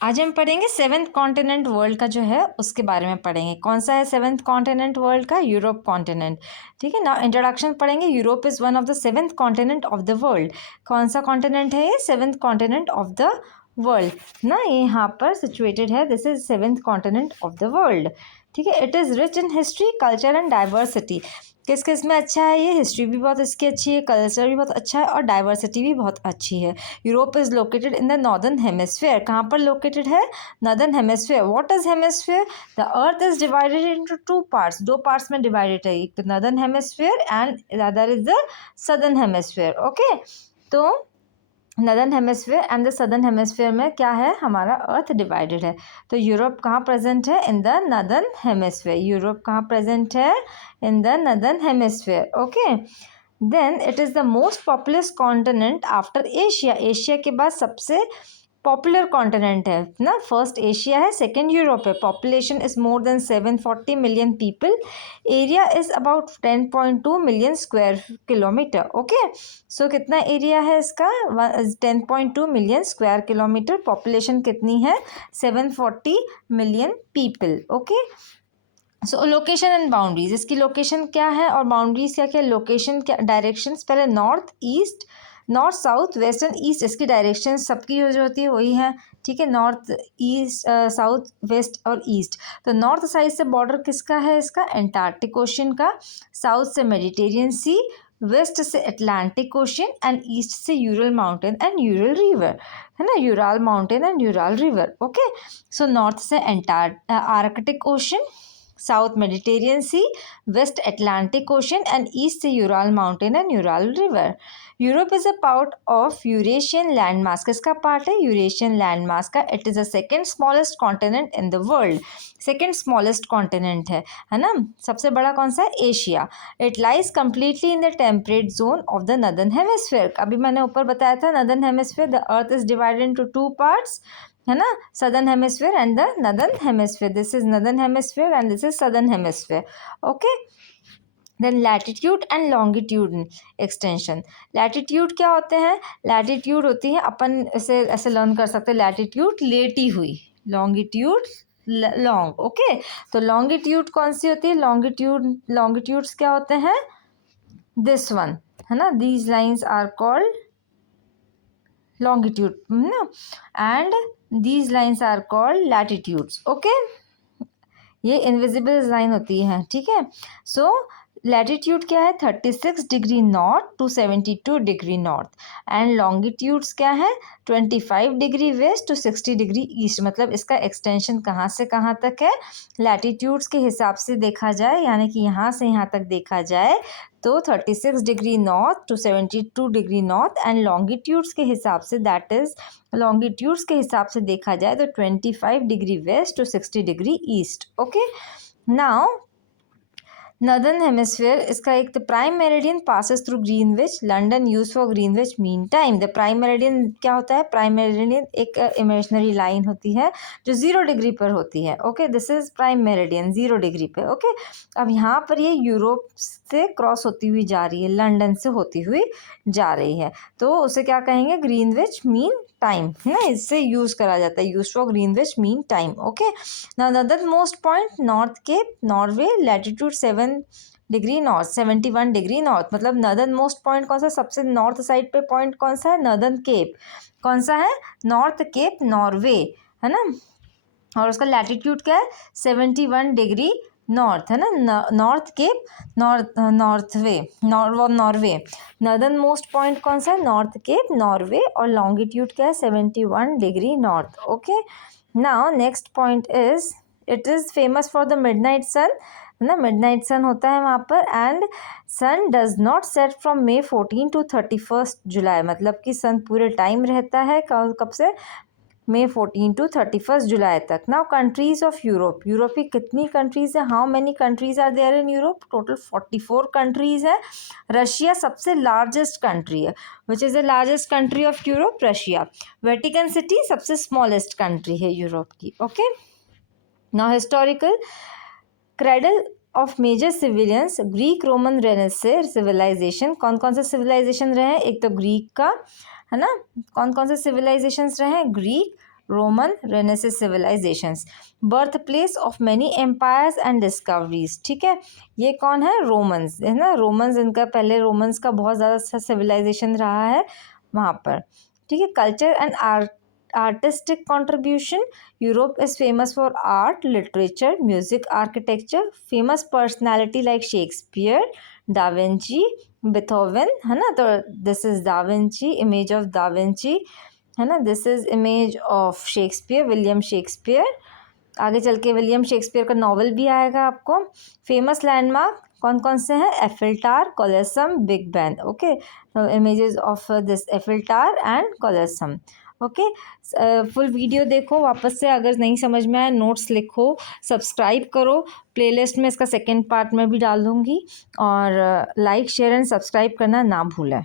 आज हम पढ़ेंगे सेवेंथ कॉन्टिनेंट वर्ल्ड का जो है उसके बारे में पढ़ेंगे। कौन सा है सेवेंथ कॉन्टिनेंट वर्ल्ड का? Europe continent. ठीक है ना, इंट्रोडक्शन पढ़ेंगे। Europe is one of the seventh continent of the world. कौन सा कॉन्टिनेंट है ये? Seventh continent of the world ना, ये यहाँ पर सिचुएटेड है। This is seventh continent of the world. ठीक है, it is rich in history, culture and diversity. किस किस में अच्छा है ये? हिस्ट्री भी बहुत इसकी अच्छी है, कल्चर भी बहुत अच्छा है और डाइवर्सिटी भी बहुत अच्छी है। Europe is located in the northern hemisphere. कहाँ पर लोकेटेड है? Northern hemisphere. What is hemisphere? The earth is divided into two parts. दो पार्ट्स में डिवाइडेड है, एक northern hemisphere and other is the southern hemisphere. Okay, तो northern hemisphere and the southern hemisphere में क्या है? हमारा अर्थ डिवाइडेड है। तो यूरोप कहाँ प्रेजेंट है? In the northern hemisphere. Europe कहाँ प्रेजेंट है? In the northern hemisphere. Okay, then it is the most populous continent after Asia. Asia के बाद सबसे पॉपुलर कॉन्टिनेंट है ना, फर्स्ट एशिया है, सेकेंड यूरोप है। Population is more than 740 million people. Area is about 10.2 million square kilometre. Okay, so कितना area है इसका? 10.2 मिलियन स्क्वायर किलोमीटर। पॉपुलेशन कितनी है? 740 million people. Okay, so location and boundaries, इसकी लोकेशन क्या है और बाउंड्रीज क्या क्या? लोकेशन क्या, डायरेक्शंस पहले north east, north south west and east, इसकी डायरेक्शन सबकी जो होती है वही है। ठीक है, नॉर्थ ईस्ट साउथ वेस्ट और ईस्ट। तो नॉर्थ साइड से बॉर्डर किसका है? इसका एंटार्क्टिक ओशन का। साउथ से मेडिटेरियन सी, वेस्ट से अटलांटिक ओशन एंड ईस्ट से Ural mountain and Ural river, है ना, Ural mountain and Ural river. Okay, so north से Arctic ocean, south Mediterranean sea, waste Atlantic ocean and east से Ural mountain and Ural river. Europe is a part of Eurasian landmass. किसका part है? Eurasian landmass का। It is the second smallest continent in the world. Second smallest continent है ना। सबसे बड़ा कौन सा है? Asia. It lies completely in the temperate zone of the northern hemisphere. अभी मैंने ऊपर बताया था, northern hemisphere, the earth is divided into two parts, है ना, southern hemisphere and the northern hemisphere. This is northern hemisphere and this is southern hemisphere. Okay, then latitude and longitude extension. Latitude क्या होते हैं? Latitude होती है, अपन इसे ऐसे learn कर सकते हैं, लैटिट्यूड लेटी हुई, लॉन्गिट्यूड लॉन्ग। ओके, तो लॉन्गिट्यूड कौन सी होती है? लॉन्गिट्यूड्स क्या होते हैं? दिस वन, है ना, these lines are called longitude ना, and these lines are called latitudes. okay, ये इनविजिबल लाइन होती है। ठीक है, सो लैटिट्यूड क्या है? 36 degree north to 72 degree north and longitudes क्या है? 25 degree west to 60 degree east. मतलब इसका एक्सटेंशन कहाँ से कहाँ तक है? लैटिट्यूड्स के हिसाब से देखा जाए, यानी कि यहाँ से यहाँ तक देखा जाए तो 36 degree north to 72 degree north and longitudes के हिसाब से, दैट इज लॉन्गिट्यूड्स के हिसाब से देखा जाए तो 25 degree west to 60 degree east. Okay, now northern hemisphere, इसका एक the prime meridian passes through Greenwich, London use for Greenwich mean time. The prime meridian क्या होता है? प्राइम मेरिडियन एक इमेजिनरी लाइन होती है जो 0 डिग्री पर होती है। Okay, this is prime meridian 0 degree पे। ओके, अब यहाँ पर ये यूरोप से क्रॉस होती हुई जा रही है, लंदन से होती हुई जा रही है, तो उसे क्या कहेंगे? ग्रीनविच मीन टाइम, है ना, इससे यूज करा जाता है, use for Greenwich mean time. Okay, now northern most point North Cape, Norway, latitude 7 degree north, 71 degree north. मतलब नॉर्दर्न मोस्ट पॉइंट कौन सा? सबसे नॉर्थ साइड पे पॉइंट कौन सा है? Northern Cape. कौन सा है? नॉर्थ केप, नॉर्वे, है ना, और उसका लैटिट्यूड क्या है? 71 डिग्री नॉर्थ, है ना, North Cape, Norway. Northern most point कौन सा है? नॉर्थ केप, नॉर्वे, और लॉन्गिट्यूड क्या है? 71 degree north. Okay, now next point is, it is famous for the midnight sun, है ना, मिडनाइट सन होता है वहाँ पर। And sun does not set from May 14 to 31 July. मतलब कि सन पूरे टाइम रहता है, कब से? May 14 टू 31 जुलाई तक। Now countries of Europe, Europe की कितनी कंट्रीज है? How many countries are there in Europe? Total 44 countries है। रशिया सबसे लार्जेस्ट कंट्री है। Which is the largest country of Europe? Russia. Vatican city सबसे स्मॉलेस्ट कंट्री है यूरोप की। Okay, now historical cradle of major civilians, Greek, Roman, renaissance civilization. कौन कौन से civilisation रहे हैं? एक तो ग्रीक का, है ना, कौन कौन से सिविलाइजेशंस रहे हैं? Greek, Roman renaissance civilizations, birth place of many empires and discoveries. ठीक है, ये कौन है? रोमन्स है ना, रोमन्स, इनका पहले रोमन्स का बहुत ज़्यादा सिविलाइजेशन रहा है वहाँ पर। ठीक है, culture and artistic contribution, Europe is famous for art, literature, music, architecture, famous personality like Shakespeare, Da Vinci, Beethoven, है ना, तो this is Da Vinci, image of Da Vinci, है ना, this is image of Shakespeare, William Shakespeare. आगे चल के William Shakespeare का novel भी आएगा आपको। फेमस लैंडमार्क कौन कौन से हैं? Eiffel Tower, Colosseum, Big Ben. Okay, तो images of this Eiffel Tower and Colosseum. Okay, full video देखो वापस से, अगर नहीं समझ में आए नोट्स लिखो, सब्सक्राइब करो, प्लेलिस्ट में इसका सेकंड पार्ट में भी डाल दूँगी, और लाइक शेयर एंड सब्सक्राइब करना ना भूलें।